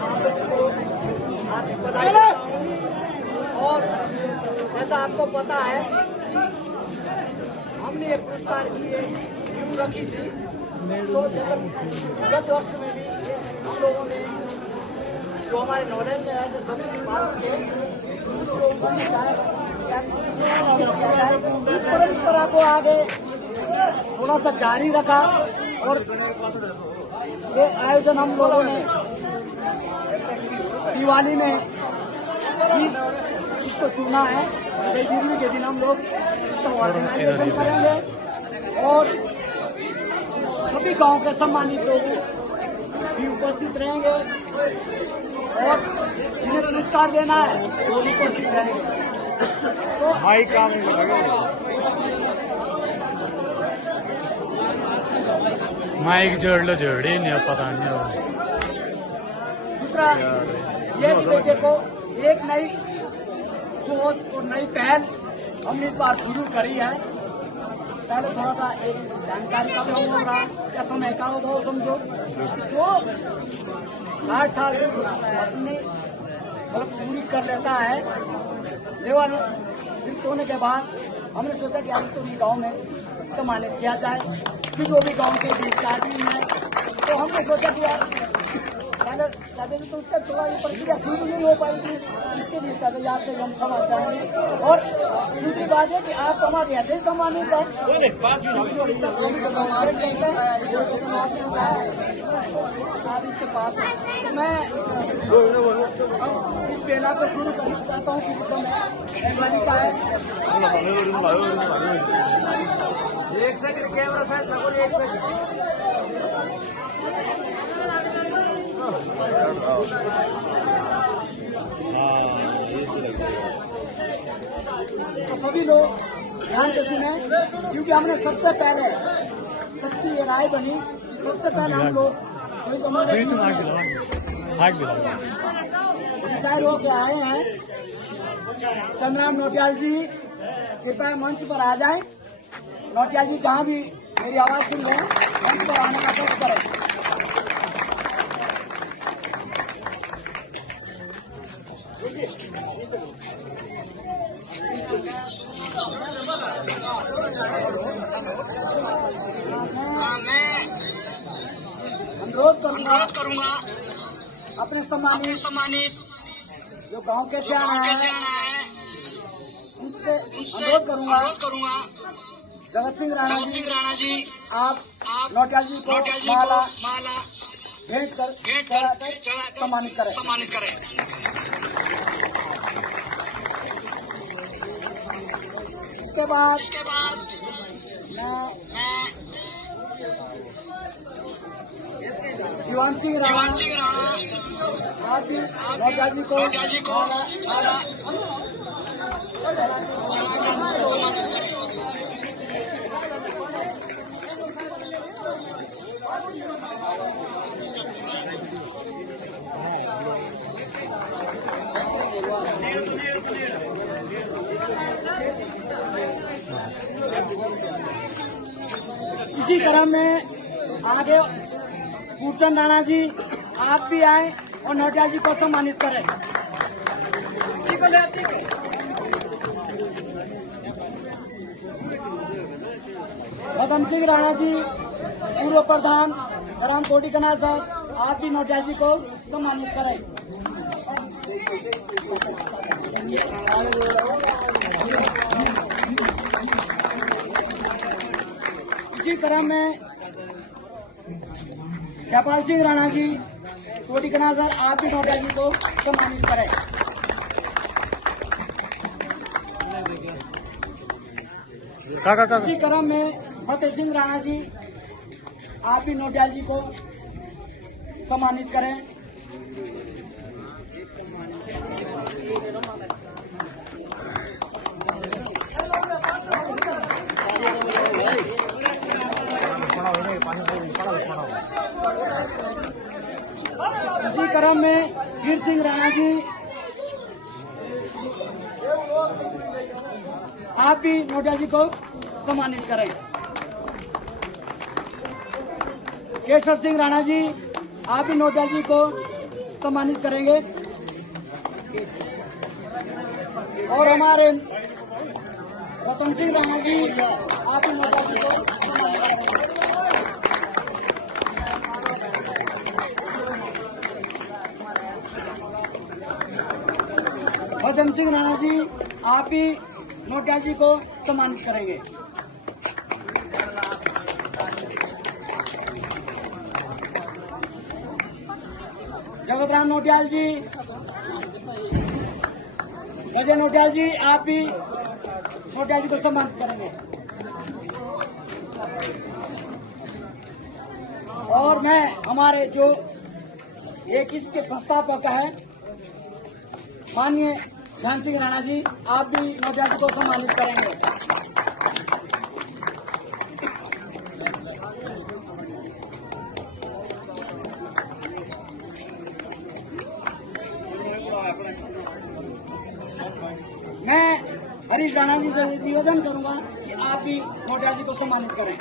हार्दिक बधाई देता हूं। और जैसा आपको पता है हमने ये पुरस्कार की नींव रखी थी, तो जैसे गत वर्ष में भी हम लोगों ने जो हमारे नॉलेज में है जो सभी पात्र थे उसको उस परंपरा को आगे थोड़ा सा जारी रखा और ये आयोजन हम लोगों ने दिवाली में ही इसको चुना है। दिवाली के दिन हम लोग इसका ऑर्गेनाइजेशन करेंगे और सभी गांव के सम्मानित लोग भी उपस्थित रहेंगे और जिन्हें पुरस्कार देना है वो भी उपस्थित रहेंगे। तो माइक जोड़ लो, जोड़े नहीं पता नहीं। दूसरा ये कि देखो एक नई सोच और नई पहल हमने इस बार शुरू करी है। पहले थोड़ा सा एक जानकारी का अभाव हो रहा या समय का अभाव समझो, जो 60 साल अपनी मतलब पूरी कर लेता है सेवानिवृत्त होने के बाद हमने सोचा कि आज तो गाँव में सम्मानित किया जाए। फिर जो भी गाँव के बीच स्टार्टिंग है तो हमने सोचा कि यार पहले तो उसका थोड़ा ये प्रक्रिया शुरू नहीं हो पाएगी, इसके लिए चाहे आपसे हम समझ जाएंगे। और दूसरी बात है कि आप हमारे ऐसे सम्मानित हैं आप इसके पास मैं इस बेला को शुरू करना चाहता हूँ कि इस समय दिवाली का है। एक सेकंड कैमरा फैन एक सेकंड। तो सभी लोग ध्यान से सुने क्योंकि हमने सबसे पहले सबकी ये राय बनी, सबसे पहले हम लोग रिटायर होके आए हैं चंद्रराम नौटियाल जी, कृपया मंच पर आ जाएं। नौटियाल जी जहाँ भी मेरी आवाज सुन रहे हैं मंच पर आने का कष्ट करें। अनुरोध करूंगा अपने सम्मानित जो गांव के सियाना है उनसे अनुरोध करूंगा जगत सिंह राणा जी आप नौटियाल जी को माला भेंट कर सम्मानित करें। इसके बाद मैं दिवान सिंह राणा आप भी नौटियाल जी को माला इसी क्रम में आगे पूर्णचंद राणा जी आप भी आए और नौटियाल जी को सम्मानित करें। मदन सिंह राणा जी पूर्व प्रधान ग्राम कोटी कना साहब आप भी नौटियाल जी को सम्मानित करें। इसी क्रम में जयपाल सिंह राणा जी कोटी कना सर आप भी नौटियाल जी को सम्मानित करें। इसी क्रम में फतेह सिंह राणा जी आप भी नौटियाल जी को सम्मानित करें। इसी क्रम में वीर सिंह राणा जी आप भी नौटियाल जी को सम्मानित करें। केशव सिंह राणा जी आप भी नौटियाल जी को सम्मानित करेंगे और हमारे रतन सिंह राणा जी आप ही नोटियाल जी को सम्मानित करेंगे। रतन सिंह राणा जी आप ही नोटियाल जी को सम्मानित करेंगे। जगत राम नोटियाल जी, अजय नोटियाल जी आप भी नोटियाल जी को सम्मानित करेंगे। और मैं हमारे जो एक इसके संस्थापक है माननीय ध्यान सिंह राणा जी आप भी नोटियाल जी को सम्मानित करेंगे। मैं हरीश राणा जी से निवेदन करूंगा कि आप भी नोटियाल जी को सम्मानित करें।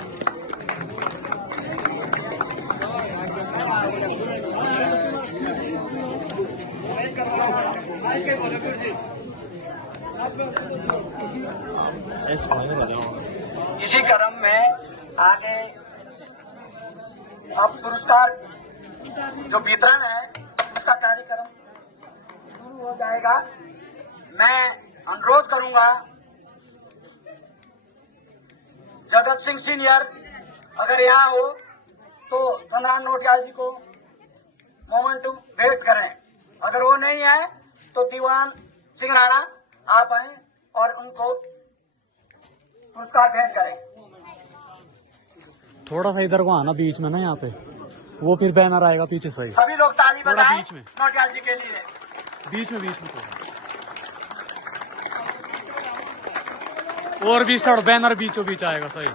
इसी क्रम में आगे अब पुरस्कार जो वितरण है उसका कार्यक्रम शुरू हो जाएगा। मैं अनुरोध करूंगा जगत सिंह सीनियर अगर यहाँ हो तो चंद्रान नोटियाल जी को मोमेंटम भेंट करें। अगर वो नहीं है तो दीवान सिंह राणा आप आए और उनको पुरस्कार भेंट करें। थोड़ा सा इधर को आना बीच में ना, यहाँ पे वो फिर बैनर आएगा पीछे सही। सभी लोग ताली बजाएं बीच में नोटियाल जी के लिए। बीच में और बीच थोड़ा बैनर बीचों बीच आएगा सही,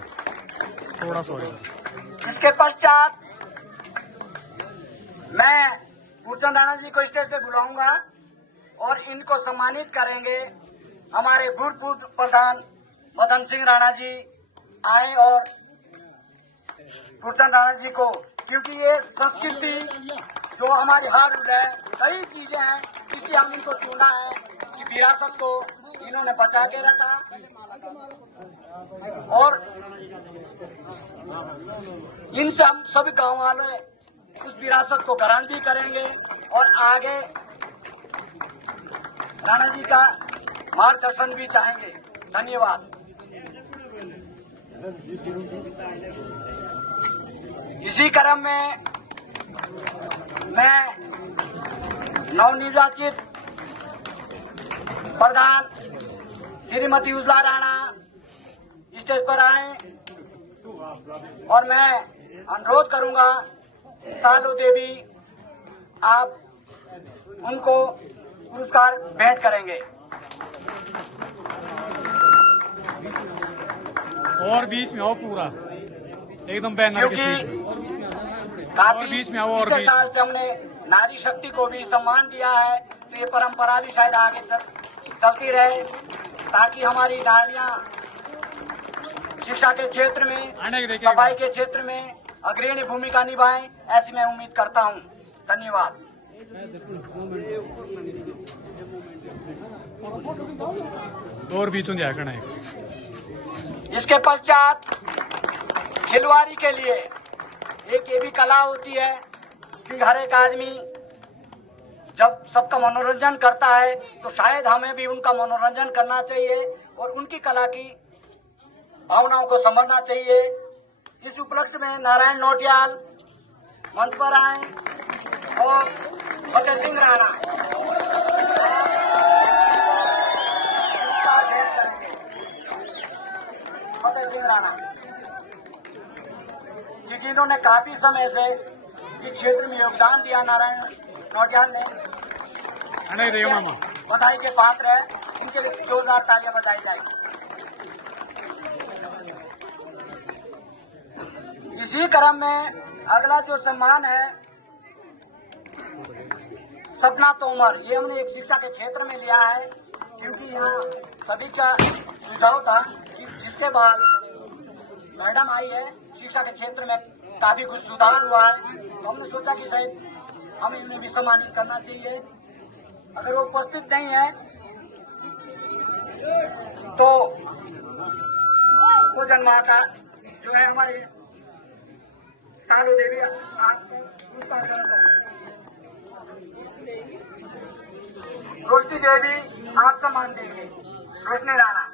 थोड़ा सा इधर। इसके पश्चात मैं मूलचंद राणा जी को स्टेज पे बुलाऊंगा और इनको सम्मानित करेंगे। हमारे भूतपूर्व प्रधान मदन सिंह राणा जी आए और मूलचंद राणा जी को, क्योंकि ये संस्कृति जो हमारी हार है, कई चीजें हैं इसलिए हम इनको चुना है कि विरासत को इन्होंने बचा के रखा और इनसे हम सभी गांव वाले उस विरासत को ग्रहण भी करेंगे और आगे राणा जी का मार्गदर्शन भी चाहेंगे। धन्यवाद। इसी क्रम में मैं नवनिर्वाचित प्रधान श्रीमती उजला राणा स्टेज पर आए और मैं अनुरोध करूंगा सालू देवी आप उनको पुरस्कार भेंट करेंगे। और बीच में आओ पूरा एकदम बैनर के सीट में। काफी बीच में आओ और पिछले बीच साल से हमने नारी शक्ति को भी सम्मान दिया है, तो ये परंपरा भी शायद आगे चलती रहे ताकि हमारी नारियां शिक्षा के क्षेत्र में, सफाई के क्षेत्र में अग्रणी भूमिका निभाएं, ऐसी मैं उम्मीद करता हूं। धन्यवाद। और बीचों जाकर है। इसके पश्चात खिलवाड़ी के लिए एक ये भी कला होती है कि हर एक आदमी जब सबका मनोरंजन करता है तो शायद हमें भी उनका मनोरंजन करना चाहिए और उनकी कला की भावनाओं को समझना चाहिए। इस उपलक्ष्य में नारायण नोटियाल मंच पर आए और फतेह सिंह राणा क्योंकि इन्होंने काफी समय से इस क्षेत्र में योगदान दिया। नारायण नोटियाल ने बधाई के पात्र है, इनके लिए जोरदार तालियां बजाई जाएगी। इसी क्रम में अगला जो सम्मान है सपना तोमर, ये हमने एक शिक्षा के क्षेत्र में लिया है क्योंकि यहाँ सभी का सुझाव था कि जिसके बाद मैडम आई है शिक्षा के क्षेत्र में काफी कुछ सुधार हुआ है, तो हमने सोचा कि शायद हमें इन्हें भी सम्मानित करना चाहिए। अगर वो उपस्थित नहीं है तो वो जन्माता जो है हमारे सालू देवी आपको रोशनी देवी आप सम्मान देंगे। रोशनी राणा।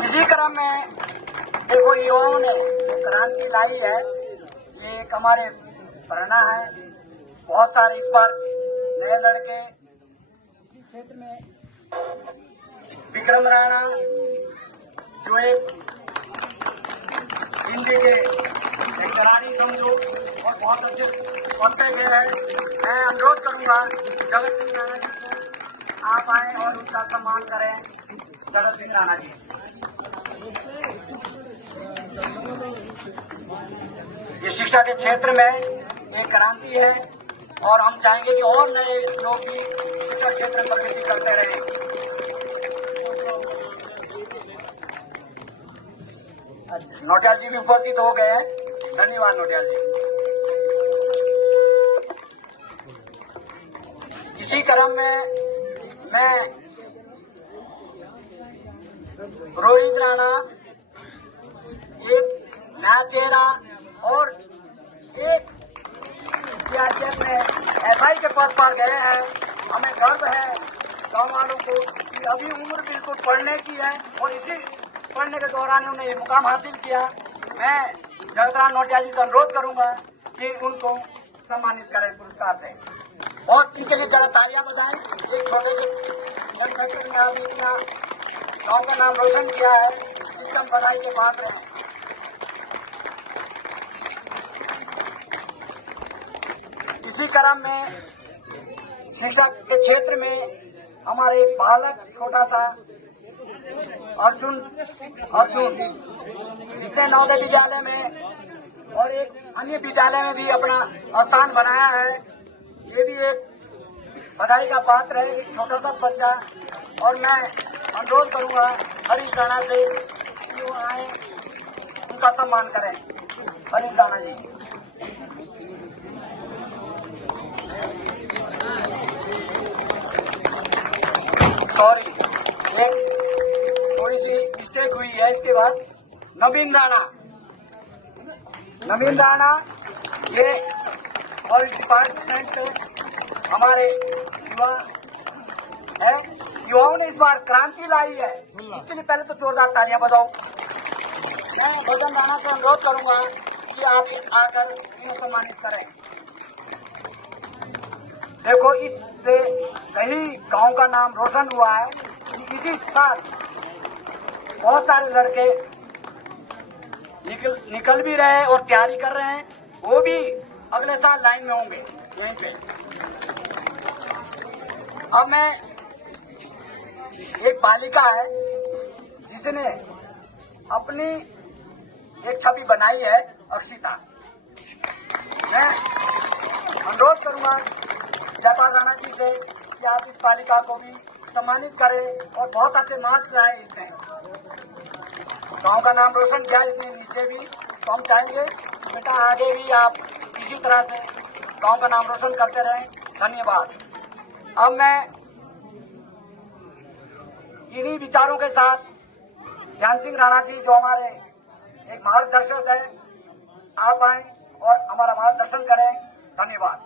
इसी क्रम में देखो युवाओं ने क्रांति लाई है। ये एक हमारे प्रेरणा है। बहुत सारे इस पर नए लड़के इसी क्षेत्र में विक्रम राणा जो एक हिंदी के एक करारी समझो और बहुत अच्छे पढ़ते हुए हैं। मैं अनुरोध करूंगा जगत सिंह राणा जी को आप आए और उनका सम्मान करें। जगत सिंह राणा जी ये शिक्षा के क्षेत्र में एक क्रांति है और हम चाहेंगे कि और नए लोग भी शिक्षा क्षेत्र में प्रगति करते रहें। नोटियाल जी भी उपस्थित हो गए हैं। धन्यवाद नोटियाल जी। इसी क्रम में मैं रोहित राणा एक नया चेहरा और एक विद्यार्थी में एसआई के पद पर गए हैं। हमें गर्व है गाँव वालों को कि अभी उम्र बिल्कुल पढ़ने की है और इसी पढ़ने के दौरान उन्होंने ये मुकाम हासिल किया। मैं जगतराम नोटियाल जी से अनुरोध करूंगा कि उनको सम्मानित करें पुरस्कार से और इनके लिए जरा तालियां बजाएं। एक छोटे से जनसंख्या ने अभी इतना गाँव का नाम रोशन किया है, इससे हम बधाई के पात्र हैं। इसी क्रम में शिक्षा के क्षेत्र में हमारे एक बालक छोटा सा अर्जुन जिसने नवोदय विद्यालय में और एक अन्य विद्यालय में भी अपना स्थान बनाया है। ये भी एक बधाई का पात्र है, एक छोटा सा बच्चा। और मैं अनुरोध करूंगा हरीश राणा से कि वो आए उनका सम्मान करें। हरीश राणा जी। सॉरी, एक थोड़ी सी मिस्टेक हुई है। इसके बाद नवीन राणा ये और डिपार्टमेंट से हमारे युवा है। युवाओं ने इस बार क्रांति लाई है, इसके लिए पहले तो जोरदार तालियां बजाओ। मैं भजन राणा से अनुरोध करूंगा कि आप आकर इन्हें सम्मानित करें। देखो इससे कई गांव का नाम रोशन हुआ है। इसी साल बहुत सारे लड़के निकल भी रहे हैं और तैयारी कर रहे हैं। वो भी अगले साल लाइन में होंगे यहीं पे। अब मैं एक बालिका है जिसने अपनी एक छवि बनाई है, अक्षिता। मैं अनुरोध करूंगा जयपाल राणा जी से कि आप इस बालिका को भी सम्मानित करें और बहुत अच्छे मार्क्स लाए इसमें। गांव का नाम रोशन किया इसमें नीचे भी, तो हम चाहेंगे बेटा आगे भी आप इसी तरह से गांव का नाम रोशन करते रहें। धन्यवाद। अब मैं इन्हीं विचारों के साथ ज्ञान सिंह राणा जी जो हमारे एक मार्गदर्शक है, आप आए और हमारा मार्गदर्शन करें। धन्यवाद।